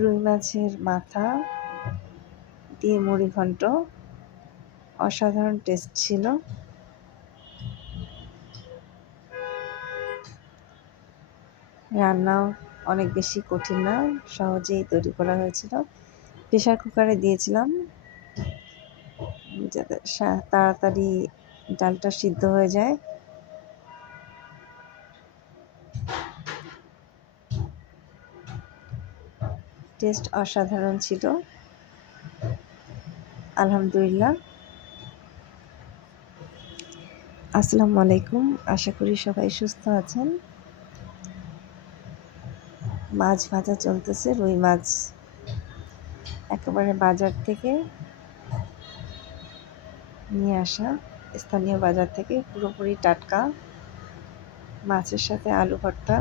রুই মাছের মাথা দিয়ে মুড়ি ঘন্ট অসাধারণ টেস্ট ছিল। রান্নাও অনেক বেশি কঠিন না, সহজেই তৈরি করা হয়েছিল। প্রেসার কুকারে দিয়েছিলাম যাতে তাড়াতাড়ি ডালটা সিদ্ধ হয়ে যায়। টেস্ট অসাধারণ ছিল, আলহামদুলিল্লাহ। আসসালামু আলাইকুম, আশা করি সবাই সুস্থ আছেন। মাছ ভাজা চলতেছে, রুই মাছ একেবারে বাজার থেকে নিয়ে আসা, স্থানীয় বাজার থেকে পুরোপুরি টাটকা। মাছের সাথে আলু ভর্তা